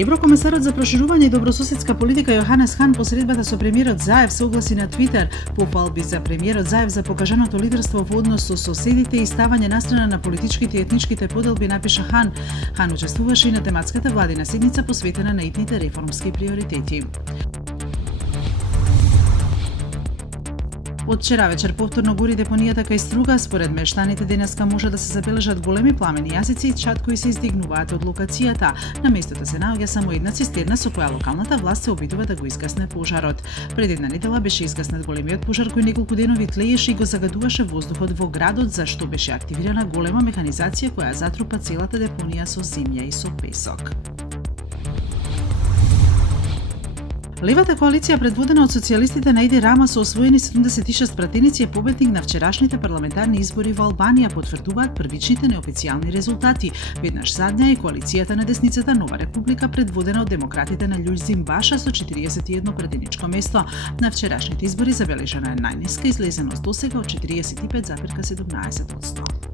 Еврокомесарот за проширување и добрососедска политика Јоханес Хан по средбата со премиерот Заев се огласи на Твитер пофалби за премиерот Заев за покажаното лидерство во однос со соседите и ставање настрана на политичките и етничките поделби, напиша Хан. Хан учествуваше и на тематската владина седница посветена на итните реформски приоритети. Од вчера вечер повторно гори депонијата кај Струга. Според мештаните денеска може да се забележат големи пламени јасици и чад кои се издигнуваат од локацијата. На местото се наоѓа само една цистерна со која локалната власт се обидува да го изгасне пожарот. Пред една недела беше изгаснат големиот пожар кој неколку денови тлееше и го загадуваше воздухот во градот, за што беше активирана голема механизација која затрупа целата депонија со земја и со песок. Левата коалиција предводена од социјалистите на Еди Рама со освоени 76 пратеници е победник на вчерашните парламентарни избори во Албанија, потврдуваат првичните неофицијални резултати. Веднаш задња е коалицијата на десницата Нова република предводена од демократите на Љујзин Баша со 41 пратеничко место. На вчерашните избори забележана е најниска излезеност досега од 45,17%.